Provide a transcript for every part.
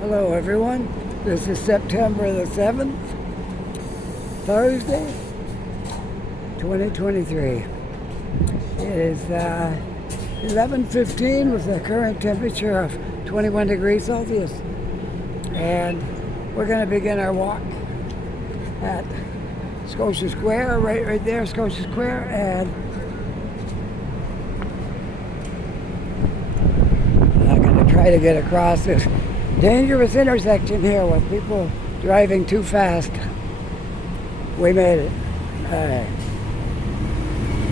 Hello everyone, this is September the 7th, Thursday, 2023. It is 11:15 with a current temperature of 21 degrees Celsius. And we're going to begin our walk at Scotia Square, right there, Scotia Square, and I'm going to try to get across this dangerous intersection here with people driving too fast. We made it.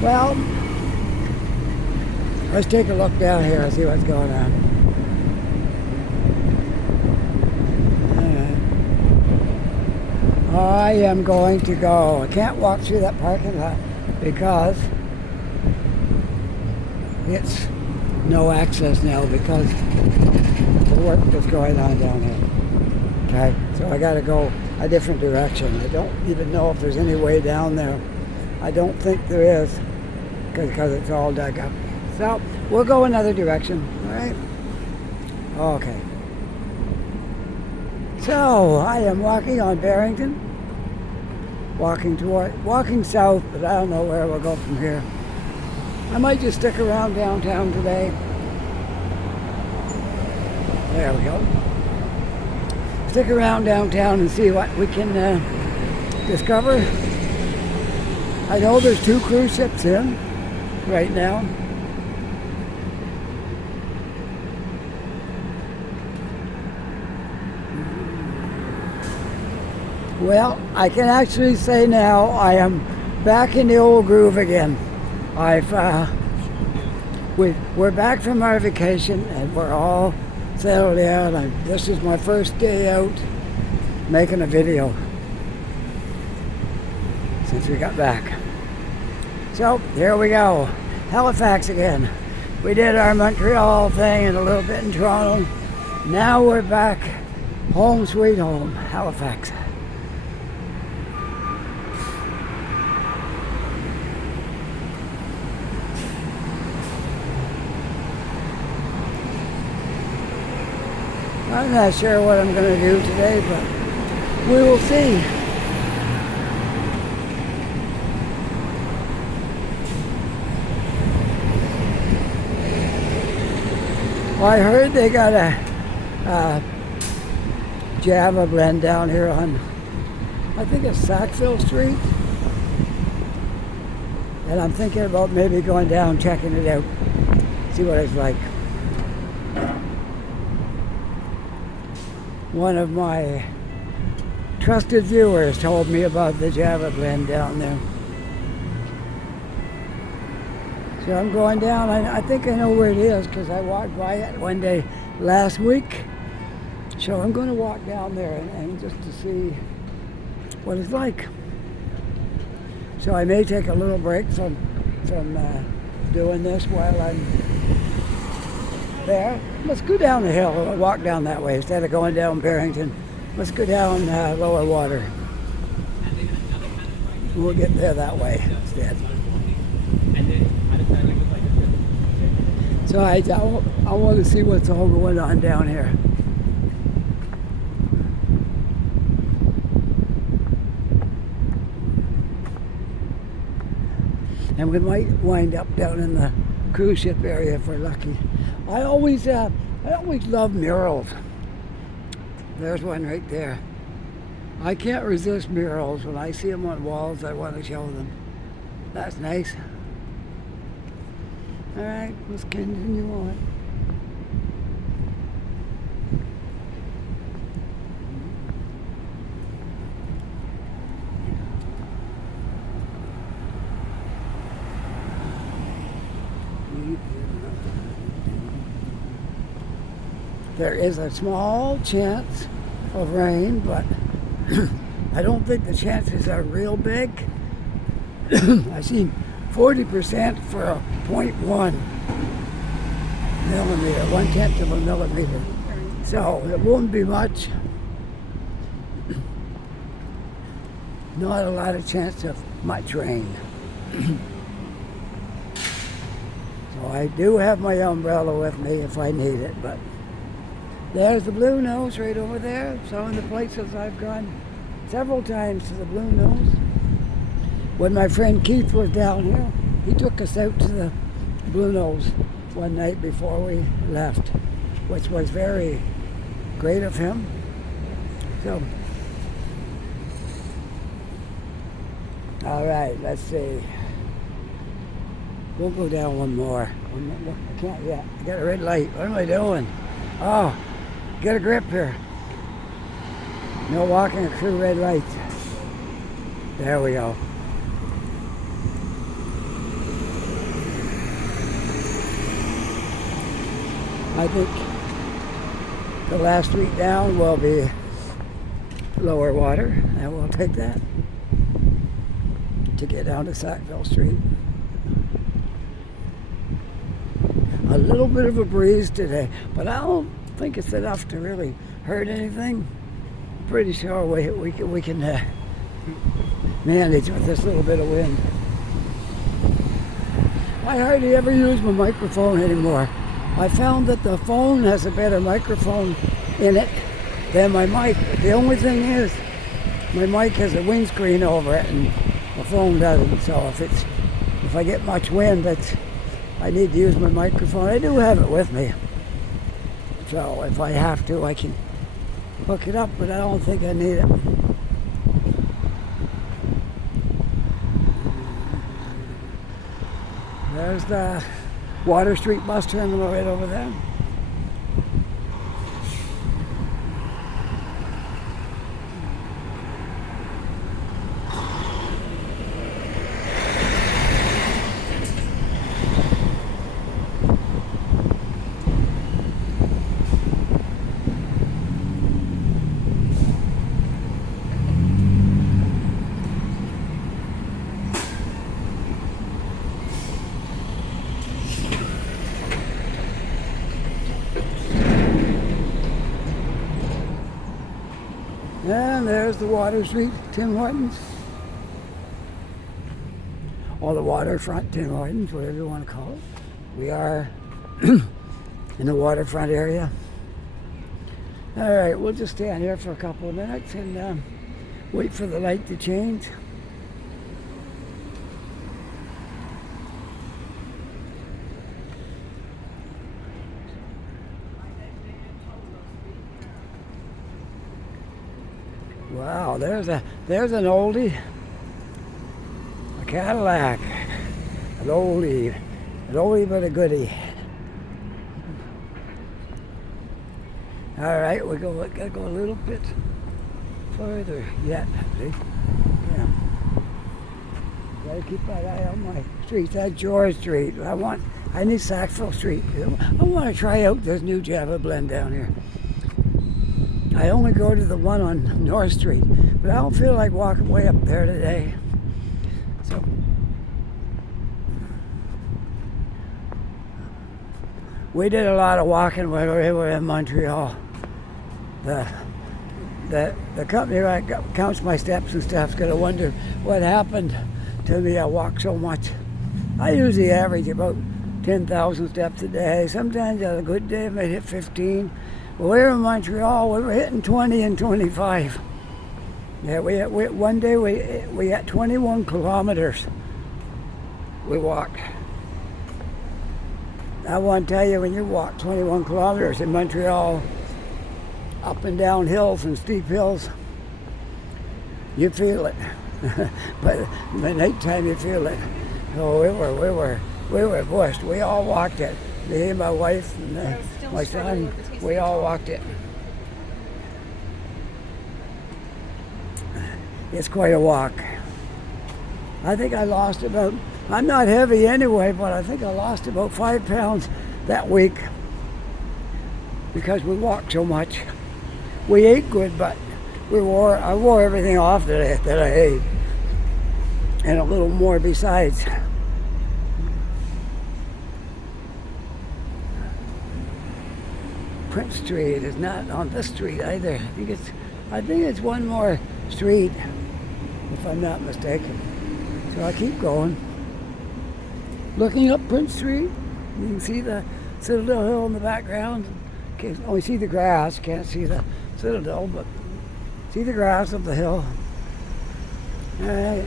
Well, let's take a look down here and see what's going on. I am going to go. I can't walk through that parking lot because it's no access now because the work that's going on down here. Okay, so I got to go a different direction. I don't even know if there's any way down there. I don't think there is because it's all dug up. So we'll go another direction. All right. Okay. So I am walking on Barrington, walking south, but I don't know where we'll go from here. I might just stick around downtown today. There we go. Stick around downtown and see what we can discover. I know there's 2 cruise ships in right now. Well, I can actually say now I am back in the old groove again. We're back from our vacation and we're all settled in, and this is my first day out making a video since we got back. So here we go, Halifax again. We did our Montreal thing and a little bit in Toronto. Now we're back home sweet home, Halifax. I'm not sure what I'm going to do today, but we will see. Well, I heard they got a Java blend down here on, I think it's Sackville Street. And I'm thinking about maybe going down, checking it out, see what it's like. One of my trusted viewers told me about the Java blend down there. So I'm going down. I think I know where it is because I walked by it one day last week. So I'm going to walk down there and just to see what it's like. So I may take a little break from doing this while I'm there. Let's go down the hill and walk down that way instead of going down Barrington. Let's go down Lower Water. We'll get there that way instead. So I want to see what's all going on down here. And we might wind up down in the cruise ship area if we're lucky. I always love murals. There's one right there. I can't resist murals. When I see them on walls, I want to show them. That's nice. All right, let's continue on. There is a small chance of rain, but I don't think the chances are real big. I've seen 40% for a 0.1 millimeter, 1/10 of a millimeter. So it won't be much. Not a lot of chance of much rain. So I do have my umbrella with me if I need it, but There's the Blue Nose right over there. Some of the places I've gone several times to the Blue Nose. When my friend Keith was down here, he took us out to the Blue Nose one night before we left, which was very great of him. So, all right, let's see. We'll go down one more. I can't yet. I got a red light. What am I doing? Oh, get a grip here. No walking through red lights. There we go. I think the last street down will be lower water, and we'll take that to get down to Sackville Street. A little bit of a breeze today, but I don't think it's enough to really hurt anything. Pretty sure we can manage with this little bit of wind. I hardly ever use my microphone anymore. I found that the phone has a better microphone in it than my mic. The only thing is, my mic has a windscreen over it, and the phone doesn't. So if I get much wind, I need to use my microphone. I do have it with me, so if I have to, I can hook it up, but I don't think I need it. There's the Water Street bus terminal right over there. And there's the Water Street Tim Hortons. Or the waterfront Tim Hortons, whatever you want to call it. We are in the waterfront area. All right, we'll just stand here for a couple of minutes and wait for the light to change. Wow, there's an oldie, a Cadillac, an oldie but a goodie. All right, we gotta go a little bit further yet. See? Yeah. Gotta keep that eye on my street. That's George Street. I need Sackville Street. I want to try out this new Java blend down here. I only go to the one on North Street, but I don't feel like walking way up there today. So, we did a lot of walking when we were in Montreal. The company that counts my steps and stuff's gonna wonder what happened to me. I walk so much. I usually average about 10,000 steps a day. Sometimes on a good day I might hit 15. When we were in Montreal, we were hitting 20 and 25. Yeah, one day we had 21 kilometers. We walked. I want to tell you, when you walk 21 kilometers in Montreal, up and down hills and steep hills, you feel it. But at night time you feel it. So we were bushed. We all walked it. Me and my wife and my son, we all walked it. It's quite a walk. I think I lost I'm not heavy anyway, but I think I lost about 5 pounds that week because we walked so much. We ate good, but I wore everything off that I ate, and a little more besides. Prince Street is not on this street either. I think it's one more street, if I'm not mistaken. So I keep going. Looking up Prince Street, you can see the Citadel Hill in the background. Okay, only see the grass, can't see the citadel, but see the grass of the hill. Alright,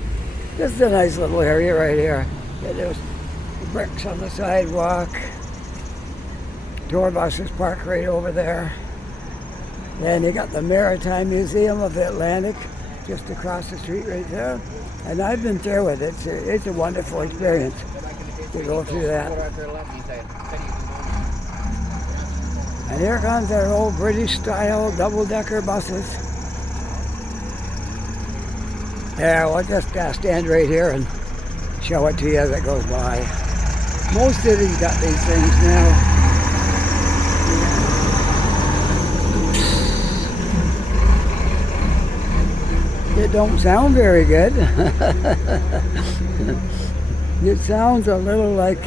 this is a nice little area right here. Yeah, there's bricks on the sidewalk. Tour buses parked right over there. Then you got the Maritime Museum of the Atlantic just across the street right there. And I've been through it. It's a wonderful experience to go through that. And here comes our old British style double-decker buses. Yeah, we'll just stand right here and show it to you as it goes by. Most cities got these things now. It don't sound very good. It sounds a little like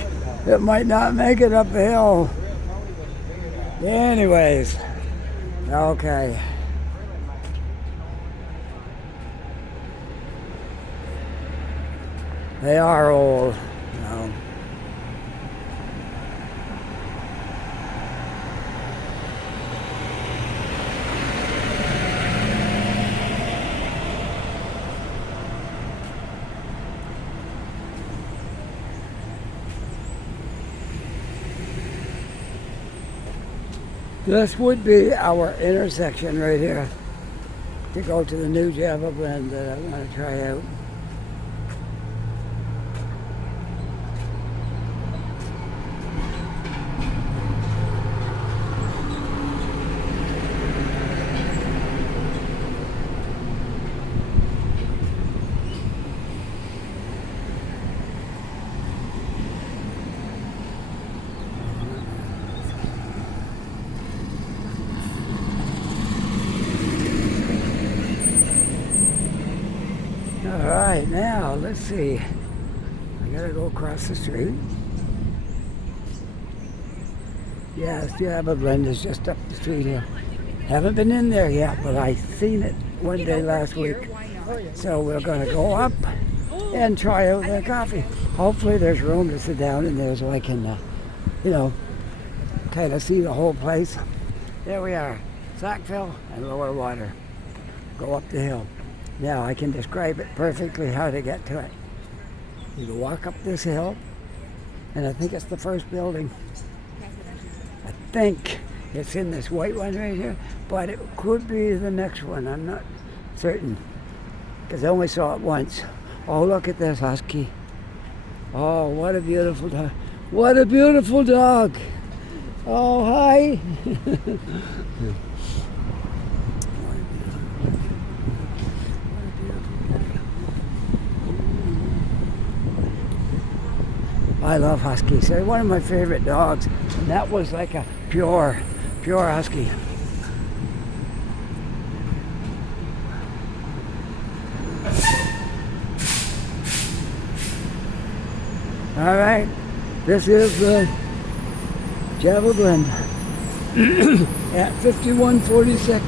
it might not make it up the hill. Anyways, okay. They are old, you know. This would be our intersection right here to go to the new Java blend that I want to try out. Alright, now let's see. I gotta go across the street. Yes, Java Blend is just up the street here. Haven't been in there yet, but I seen it one day last week. So we're gonna go up and try out their coffee. Hopefully there's room to sit down in there so I can, kind of see the whole place. There we are, Sackville and Lower Water. Go up the hill. Now I can describe it perfectly how to get to it. You walk up this hill, and I think it's the first building. I think it's in this white one right here, but it could be the next one. I'm not certain, because I only saw it once. Oh, look at this husky. Oh, what a beautiful dog. What a beautiful dog. Oh, hi. I love huskies. They're one of my favorite dogs. And that was like a pure husky. All right, this is the Java Blend at 5146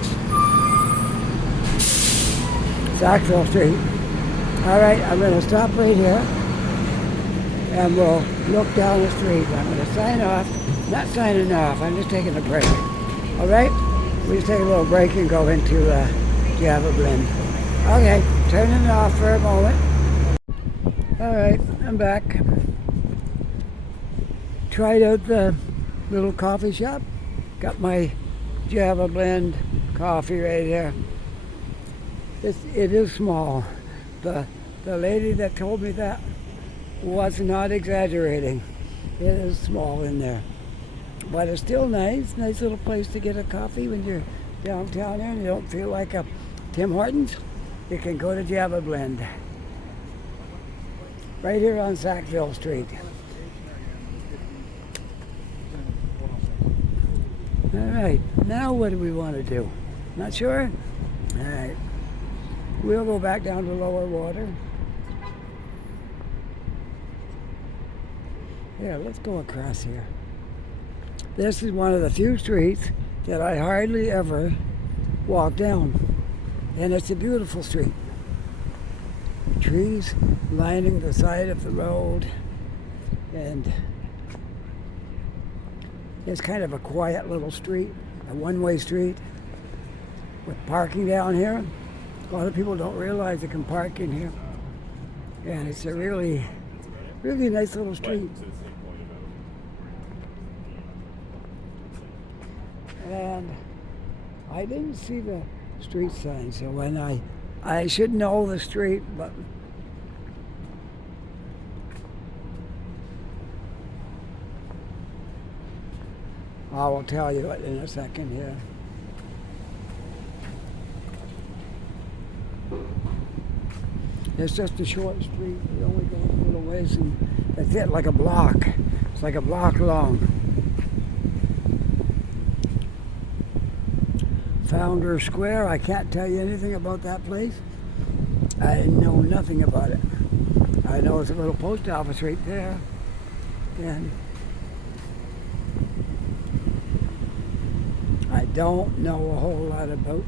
Sackville Street. All right, I'm going to stop right here. And we'll look down the street. I'm going to sign off. Not signing off, I'm just taking a break. All right? We just take a little break and go into Java Blend. Okay, turning it off for a moment. All right, I'm back. Tried out the little coffee shop. Got my Java Blend coffee right here. It is small. The lady that told me that was not exaggerating. It is small in there, but it's still nice little place to get a coffee when you're downtown here and you don't feel like a Tim Hortons. You can go to Java Blend right here on Sackville Street. All right, now what do we want to do? Not sure? All right, we'll go back down to Lower Water. Yeah, let's go across here. This is one of the few streets that I hardly ever walk down. And it's a beautiful street. Trees lining the side of the road. And it's kind of a quiet little street. a one-way street with parking down here. A lot of people don't realize they can park in here. And it's a really, really nice little street. And I didn't see the street sign, so when I should know the street, but I will tell you it in a second here. It's just a short street. You only go a little ways, and that's it, like a block. It's like a block long. Founder Square, I can't tell you anything about that place. I know nothing about it. I know it's a little post office right there. And I don't know a whole lot about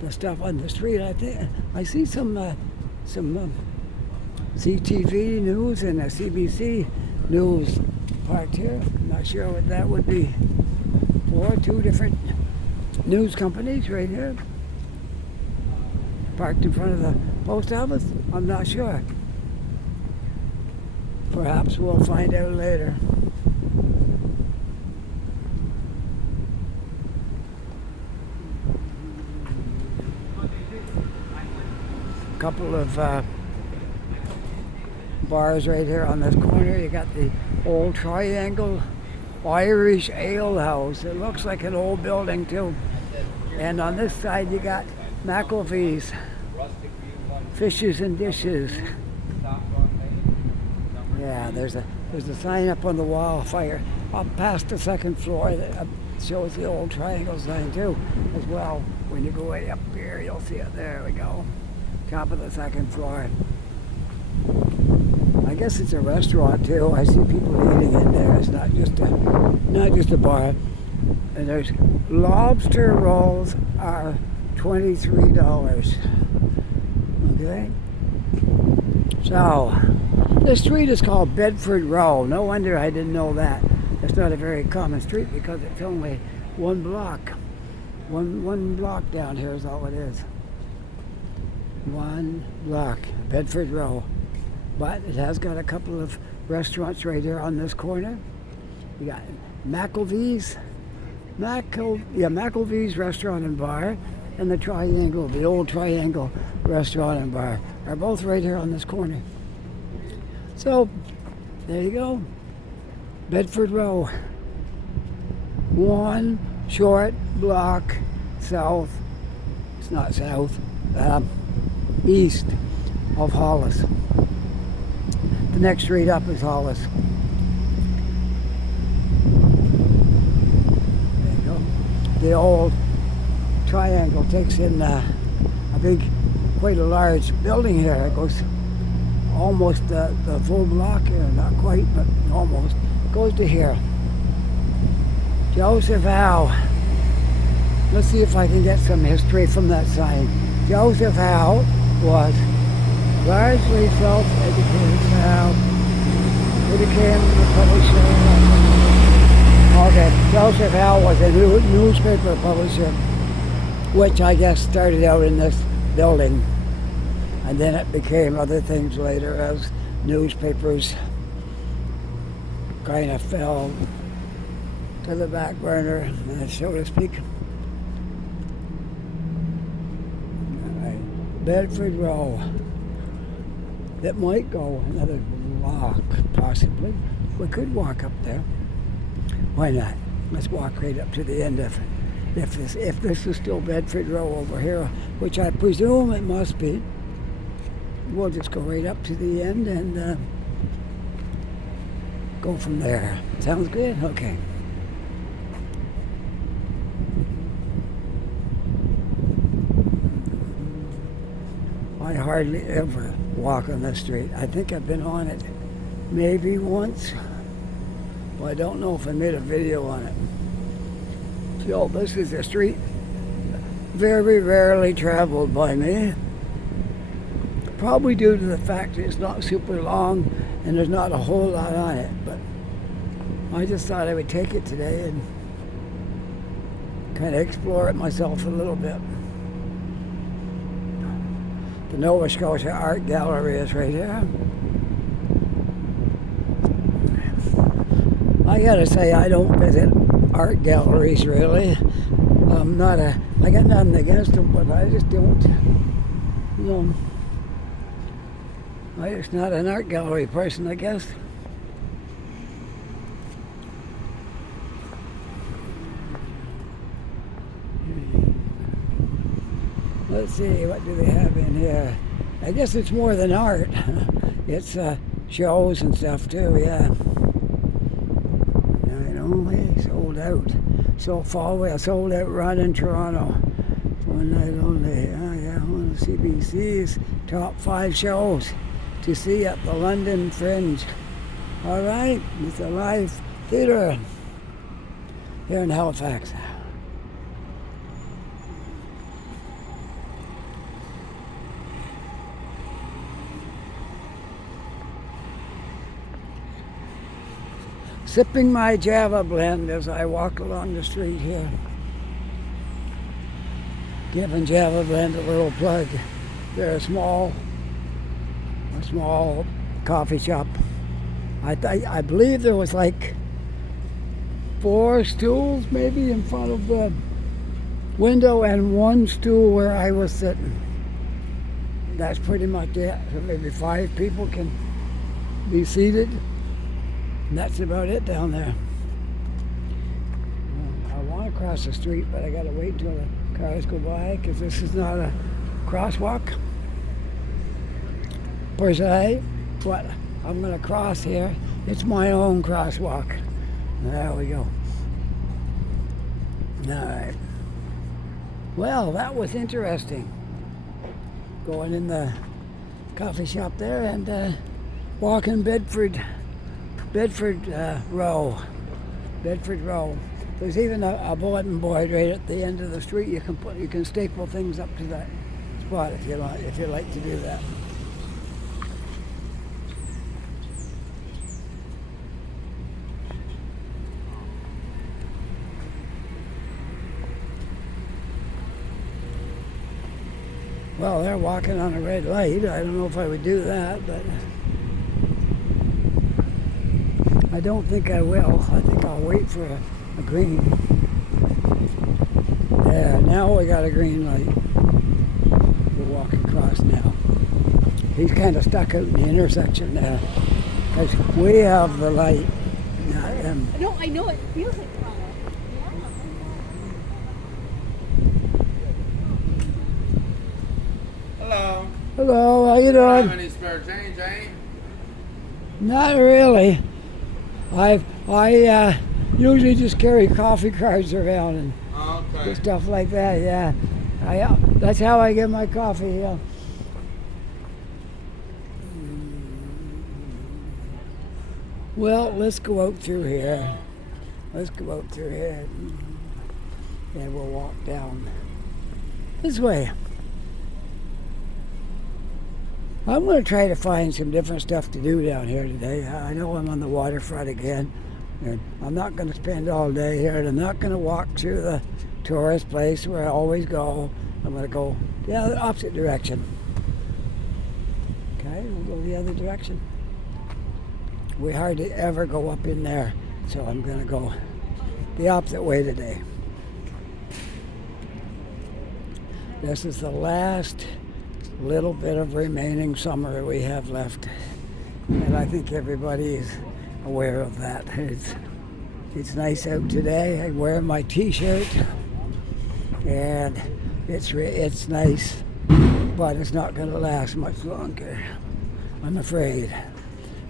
the stuff on the street. I think I see some CTV news and a CBC news parked here. I'm not sure what that would be for. Two different news companies right here parked in front of the post office. I'm not sure. Perhaps we'll find out later. A couple of bars right here on this corner. You got the old Triangle Irish Ale House. It looks like an old building too. And on this side you got McElvee's Fishes and Dishes. Yeah, there's a sign up on the wall, fire up past the second floor that shows the old Triangle sign too, as well. When you go way up here, you'll see it. There we go, top of the second floor. I guess it's a restaurant too. I see people eating in there. It's not just a bar. And there's lobster rolls are $23. Okay. So the street is called Bedford Row. No wonder I didn't know that. It's not a very common street because it's only one block. One block down here is all it is. One block, Bedford Row. But it has got a couple of restaurants right here on this corner. You got McElvee's Restaurant and Bar, and the old Triangle Restaurant and Bar are both right here on this corner. So, there you go. Bedford Row. One short block south, it's not south, east of Hollis. The next street up is Hollis. There you go. The old Triangle takes in quite a large building here. It goes almost the full block here, not quite, but almost. It goes to here. Joseph Howe. Let's see if I can get some history from that sign. Joseph Howe was largely self-educated. He became a publisher. Okay, Joseph Howe was a newspaper publisher, which I guess started out in this building, and then it became other things later as newspapers kind of fell to the back burner, so to speak. Bedford Row. That might go another block, possibly. We could walk up there. Why not? Let's walk right up to the end of it. If this is still Bedford Row over here, which I presume it must be, we'll just go right up to the end and go from there. Sounds good? Okay. I hardly ever walk on this street. I think I've been on it maybe once, but I don't know if I made a video on it. So this is a street very rarely traveled by me, probably due to the fact that it's not super long and there's not a whole lot on it, but I just thought I would take it today and kind of explore it myself a little bit. The Nova Scotia Art Gallery is right here. I gotta say, I don't visit art galleries really. I got nothing against them, but I just don't, I'm just not an art gallery person, I guess. Let's see, what do they have in here? I guess it's more than art. It's shows and stuff too, yeah. Night only, sold out. So far away, a sold out run in Toronto. One night only. Oh yeah, one of CBC's top 5 shows to see at the London Fringe. All right, it's a live theatre here in Halifax. Sipping my Java blend as I walk along the street here. Giving Java Blend a little plug. They're a small coffee shop. I believe there was like 4 stools maybe in front of the window and 1 stool where I was sitting. That's pretty much it. So maybe 5 people can be seated. And that's about it down there. I want to cross the street, but I got to wait until the cars go by because this is not a crosswalk per se. But I'm going to cross here. It's my own crosswalk. There we go. All right. Well, that was interesting. Going in the coffee shop there and walking Bedford Row. Bedford Row. There's even a bulletin board right at the end of the street. You can staple things up to that spot if you like to do that. Well, they're walking on a red light. I don't know if I would do that, but I don't think I will. I think I'll wait for a green. Yeah, now we got a green light. We're walking across now. He's kind of stuck out in the intersection now because we have the light. No, I know it feels like Toronto. Hello. Hello, how you Do you have doing? any spare change, eh? Not really. I usually just carry coffee cards around and Okay. stuff like that. Yeah, that's how I get my coffee. Yeah. Well, let's go out through here. And we'll walk down this way. I'm going to try to find some different stuff to do down here today. I know I'm on the waterfront again. And I'm not going to spend all day here, and I'm not going to walk through the tourist place where I always go. I'm going to go the opposite direction. Okay, we'll go the other direction. We hardly ever go up in there, so I'm going to go the opposite way today. This is the last little bit of remaining summer we have left, and I think everybody is aware of that. It's nice out today. I'm wearing my t-shirt and it's nice, but it's not going to last much longer, I'm afraid.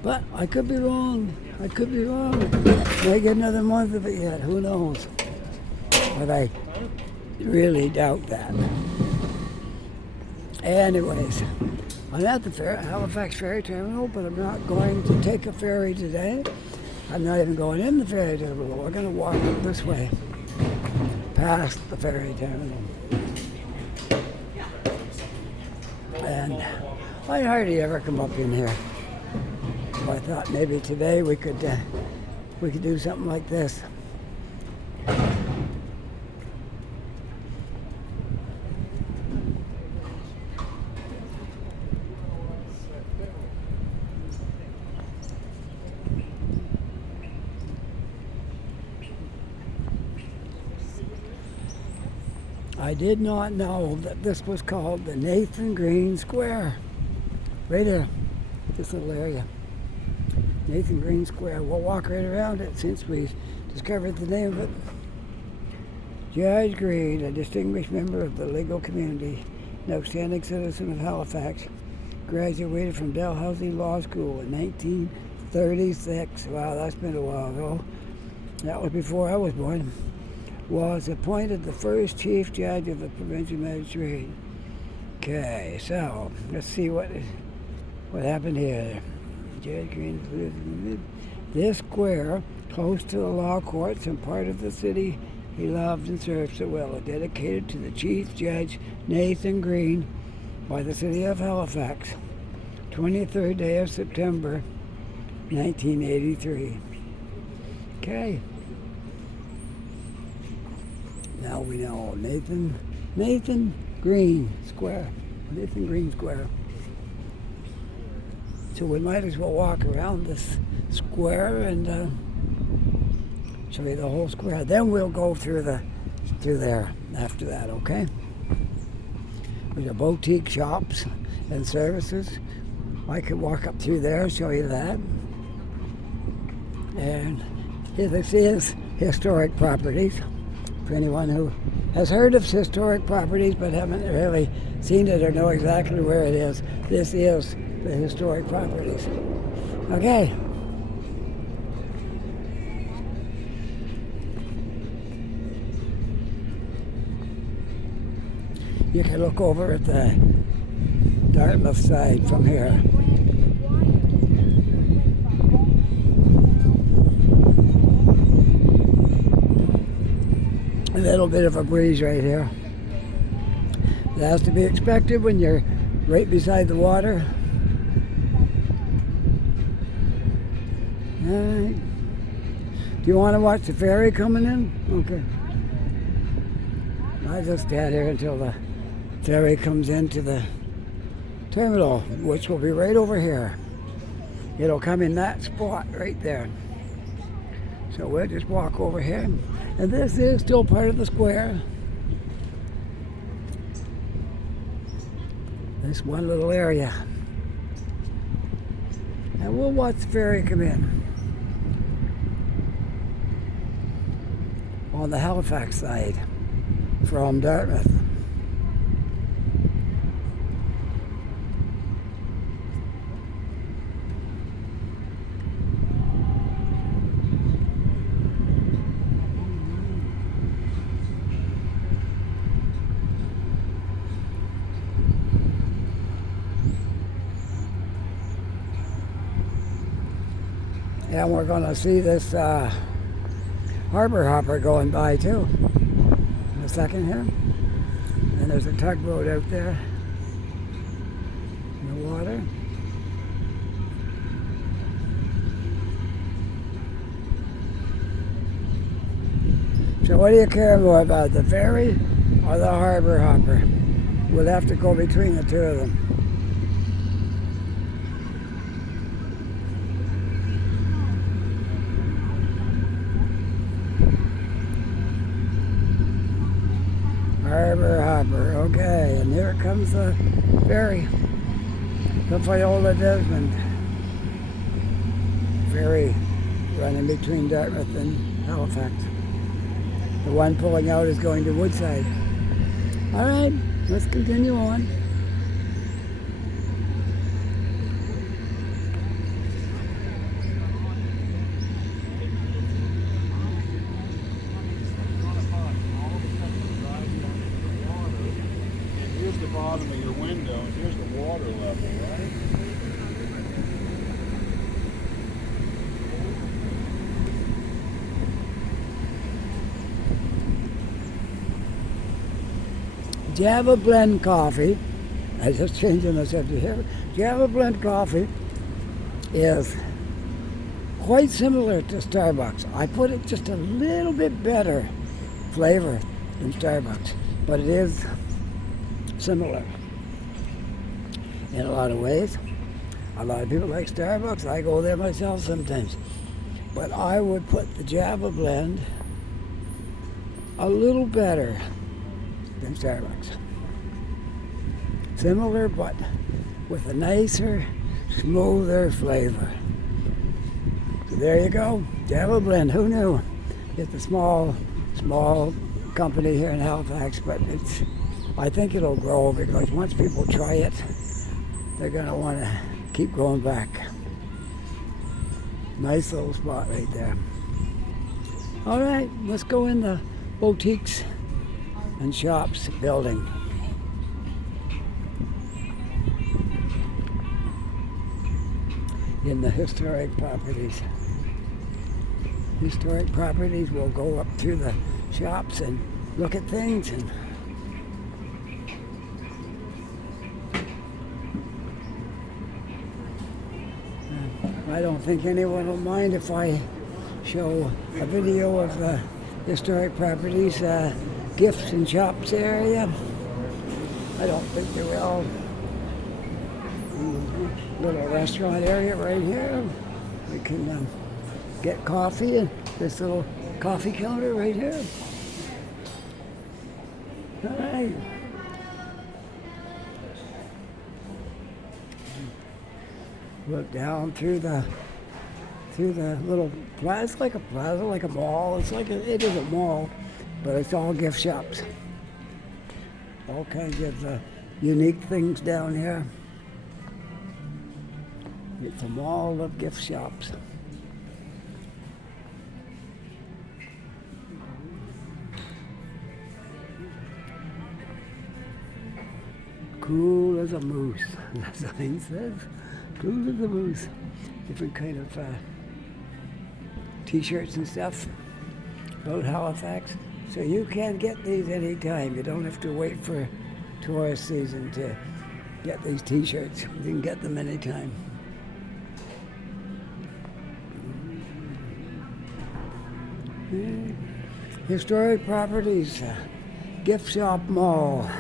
But I could be wrong. May get another month of it yet, who knows? But I really doubt that. Anyways, I'm at the Halifax ferry terminal, but I'm not going to take a ferry today. I'm not even going in the ferry terminal. We're going to walk up this way, past the ferry terminal. And I hardly ever come up in here. So I thought maybe today we could do something like this. I did not know that this was called the Nathan Green Square. Right there, this little area. Nathan Green Square. We'll walk right around it since we discovered the name of it. Judge Green, a distinguished member of the legal community, an outstanding citizen of Halifax, graduated from Dalhousie Law School in 1936. Wow, that's been a while ago. That was before I was born. Was appointed the first chief judge of the provincial magistrate. Okay, so let's see what happened here. Judge Green, this square, close to the law courts and part of the city he loved and served so well, dedicated to the Chief Judge Nathan Green by the city of Halifax, 23rd day of September, 1983. Okay. Now we know Nathan Green Square. Nathan Green Square. So we might as well walk around this square and show you the whole square. Then we'll go through there after that, okay? There's boutique shops and services. I could walk up through there, show you that. And here this is historic properties. For anyone who has heard of historic properties but haven't really seen it or know exactly where it is, this is the historic properties. Okay. You can look over at the Dartmouth side from here. A little bit of a breeze right here. It has to be expected when you're right beside the water. All right. Do you want to watch the ferry coming in? Okay. I just stand here until the ferry comes into the terminal, which will be right over here. It'll come in that spot right there. So we'll just walk over here. And this is still part of the square. This one little area. And we'll watch the ferry come in. On the Halifax side from Dartmouth. And we're going to see this harbor hopper going by too in a second here. And there's a tugboat out there in the water. So what do you care more about, the ferry or the harbor hopper? We'll have to go between the two of them. Harbor hopper, okay, and here comes the ferry, the Viola Desmond ferry running between Dartmouth and Halifax. The one pulling out is going to Woodside. All right, let's continue on. Bottom of your window, and here's the water level, right? Java Blend Coffee, I just changing the subject here. Java Blend Coffee is quite similar to Starbucks. I put it just a little bit better flavor than Starbucks, but it is similar in a lot of ways. A lot of people like Starbucks. I go there myself sometimes. But I would put the Java Blend a little better than Starbucks. Similar, but with a nicer, smoother flavor. So there you go, Java Blend. Who knew? It's a small company here in Halifax, but I think it'll grow because once people try it, they're going to want to keep going back. Nice little spot right there. All right, let's go in the boutiques and shops building. In the historic properties. Historic properties, we'll go up through the shops and look at things. And I don't think anyone will mind if I show a video of the historic properties, gifts and shops area. I don't think they will. Little restaurant area right here. We can get coffee and this little coffee counter right here. All right. Look down through the little plaza. It's like a plaza, like a mall. It is a mall, but it's all gift shops. All kinds of unique things down here. It's a mall of gift shops. Cool as a moose, the sign says. Cool as a moose. Different kind of t-shirts and stuff about Halifax. So you can get these anytime. You don't have to wait for tourist season to get these t-shirts. You can get them anytime. Historic properties, gift shop mall.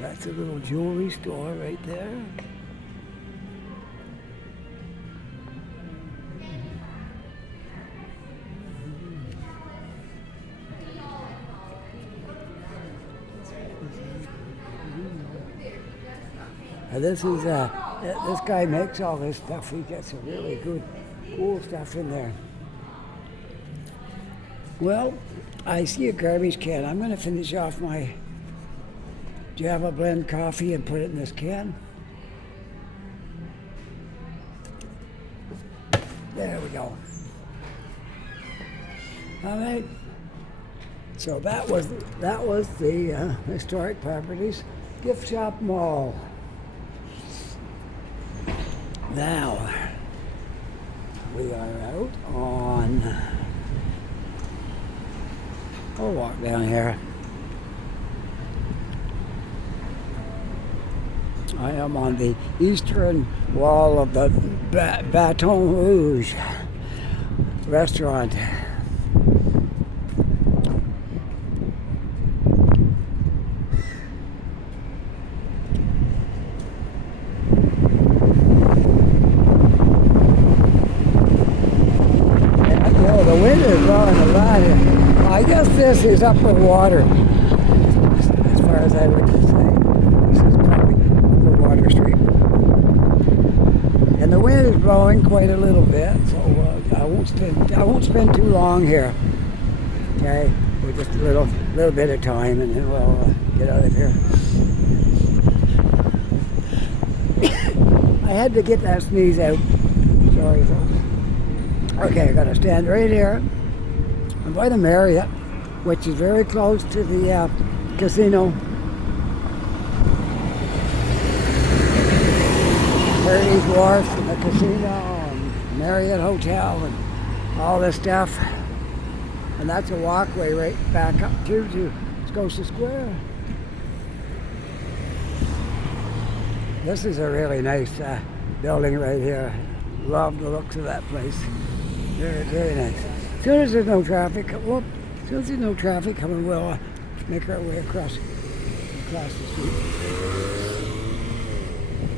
That's a little jewelry store right there. This guy makes all this stuff. He gets some really good, cool stuff in there. Well, I see a garbage can. I'm going to finish off my Java Blend coffee and put it in this can. There we go. All right. So that was the historic properties gift shop mall. Now we are out on. I'll walk down here. I am on the eastern wall of the Baton Rouge restaurant. The wind is blowing a lot here. I guess this is upper water, as far as I would say. This is probably upper water street. And the wind is blowing quite a little bit, so I won't spend too long here. Okay, for just a little bit of time, and then we'll get out of here. I had to get that sneeze out. Sorry, folks. Okay, I gotta stand right here. I'm by the Marriott, which is very close to the casino. Paradise Wharf and the casino and Marriott Hotel and all this stuff. And that's a walkway right back up to Scotia Square. This is a really nice building right here. Love the looks of that place. Very, very nice. As soon as there's no traffic, we'll make our way across the street.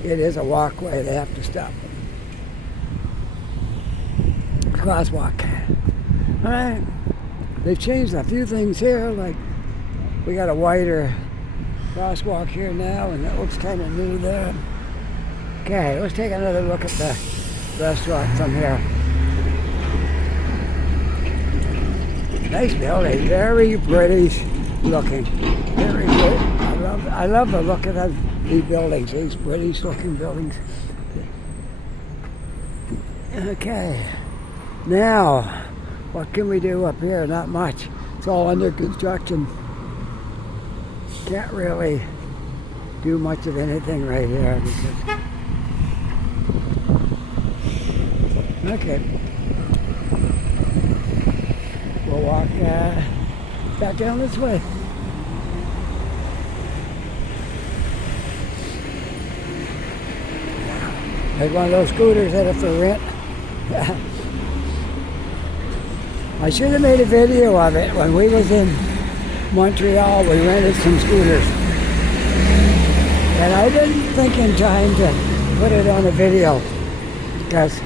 It is a walkway. They have to stop. Crosswalk. All right. they've changed a few things here, like we got a wider crosswalk here now, and it looks kind of new there. Okay, let's take another look at the restaurant from here. Nice building, very British looking. Very good. I love the look of these buildings, these British looking buildings. Okay, now what can we do up here? Not much. It's all under construction. Can't really do much of anything right here. Okay. We'll walk back down this way. There's one of those scooters that are for rent. I should have made a video of it. When we was in Montreal, we rented some scooters. And I didn't think in time to put it on a video, because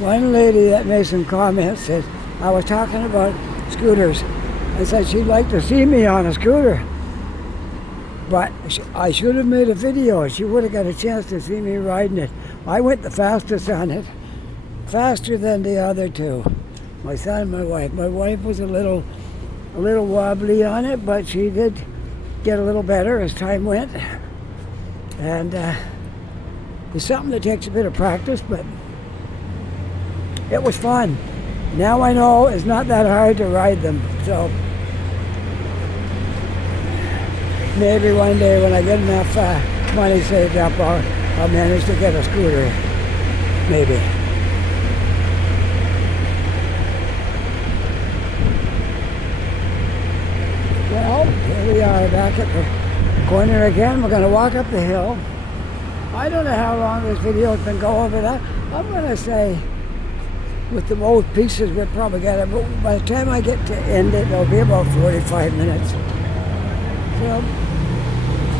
one lady that made some comments said, I was talking about scooters, and said she'd like to see me on a scooter. But I should have made a video. She would have got a chance to see me riding it. I went the fastest on it, faster than the other two. My son and my wife. My wife was a little wobbly on it, but she did get a little better as time went. And it's something that takes a bit of practice, but it was fun. Now I know it's not that hard to ride them, so maybe one day when I get enough money saved up, I'll manage to get a scooter. Maybe. Well, here we are back at the corner again. We're going to walk up the hill. I don't know how long this video has been going, but I'm going to say with the most pieces we'll probably get it. But by the time I get to end it, it'll be about 45 minutes. So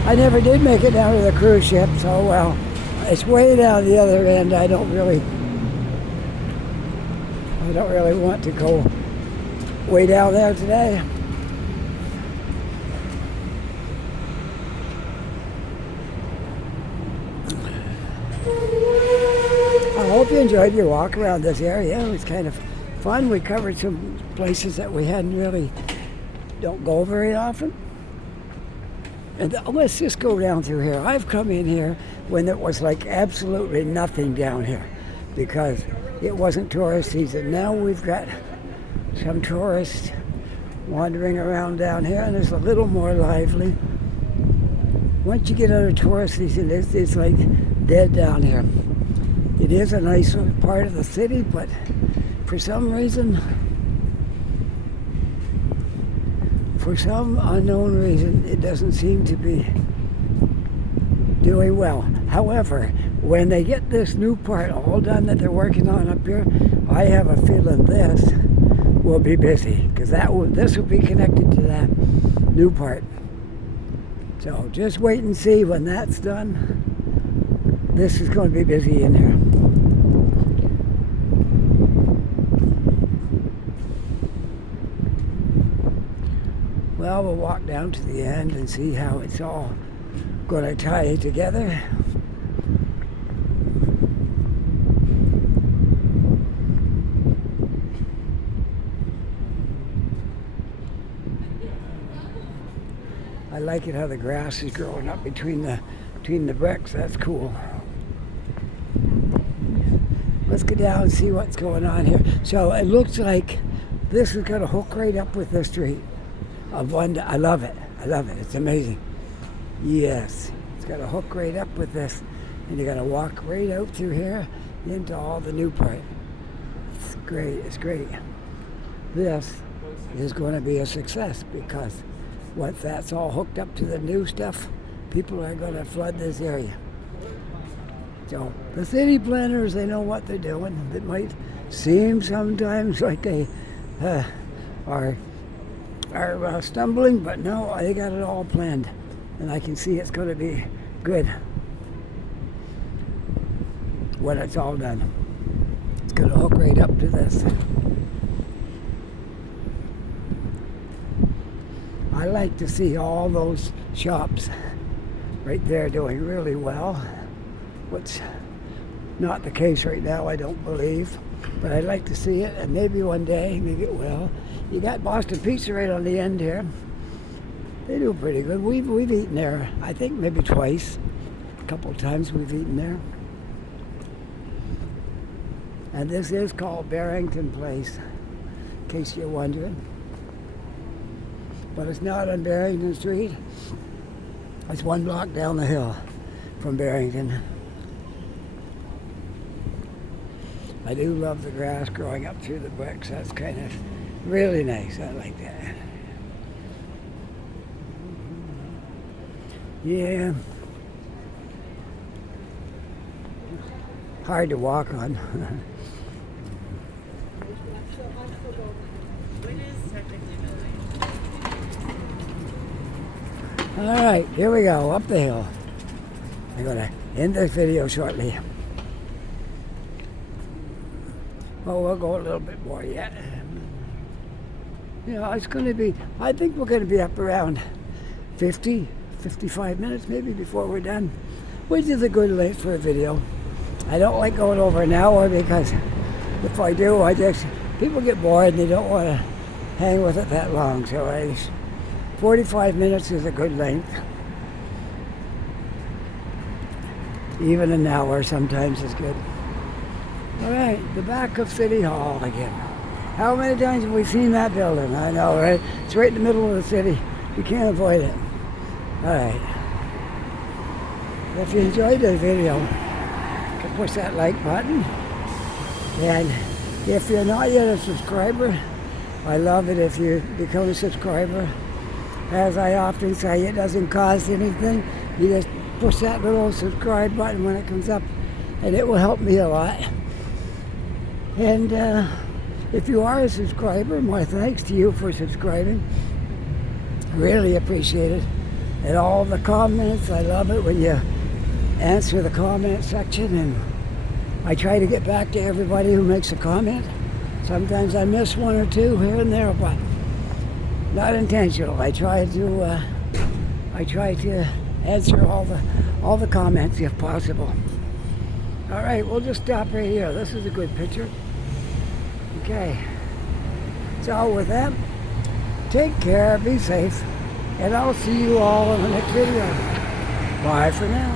I never did make it down to the cruise ship, so well, it's way down the other end. I don't really want to go way down there today. I hope you enjoyed your walk around this area. It was kind of fun. We covered some places that we don't go very often. And let's just go down through here. I've come in here when there was like absolutely nothing down here because it wasn't tourist season. Now we've got some tourists wandering around down here, and it's a little more lively. Once you get out of tourist season, it's like dead down here. It is a nice part of the city, but for some reason, for some unknown reason, it doesn't seem to be doing well. However, when they get this new part all done that they're working on up here, I have a feeling this will be busy, because this will be connected to that new part. So just wait and see when that's done. This is going to be busy in here. Well, we'll walk down to the end and see how it's all going to tie together. I like it how the grass is growing up between the bricks. That's cool. Let's go down and see what's going on here. So it looks like this is going to hook right up with the street. I love it. I love it. It's amazing. Yes. It's got to hook right up with this. And you're going to walk right out through here into all the new part. It's great. It's great. This is going to be a success because once that's all hooked up to the new stuff, people are going to flood this area. So the city planners, they know what they're doing. It might seem sometimes like they are stumbling, but no, they got it all planned, and I can see it's going to be good when it's all done. It's going to hook right up to this. I like to see all those shops right there doing really well, which not the case right now, I don't believe. But I'd like to see it, and maybe one day, maybe it will. You got Boston Pizza right on the end here. They do pretty good. We've eaten there, I think maybe twice. A couple of times we've eaten there. And this is called Barrington Place, in case you're wondering. But it's not on Barrington Street. It's one block down the hill from Barrington. I do love the grass growing up through the bricks. That's kind of really nice. I like that. Yeah. Hard to walk on. All right, here we go, up the hill. I'm going to end this video shortly. Oh, we'll go a little bit more yet. Yeah, it's going to be, I think we're going to be up around 50, 55 minutes maybe before we're done, which is a good length for a video. I don't like going over an hour because if I do, people get bored and they don't want to hang with it that long. So 45 minutes is a good length. Even an hour sometimes is good. All right, the back of City Hall again. How many times have we seen that building? I know, right? It's right in the middle of the city. You can't avoid it. All right. If you enjoyed the video, you can push that like button. And if you're not yet a subscriber, I love it if you become a subscriber. As I often say, it doesn't cost anything. You just push that little subscribe button when it comes up, and it will help me a lot. And if you are a subscriber, my thanks to you for subscribing. Really appreciate it. And all the comments, I love it when you answer the comment section, and I try to get back to everybody who makes a comment. Sometimes I miss one or two here and there, but not intentional. I try to answer all the comments if possible. All right, we'll just stop right here. This is a good picture. Okay. So with that, take care, be safe, and I'll see you all in the next video. Bye for now.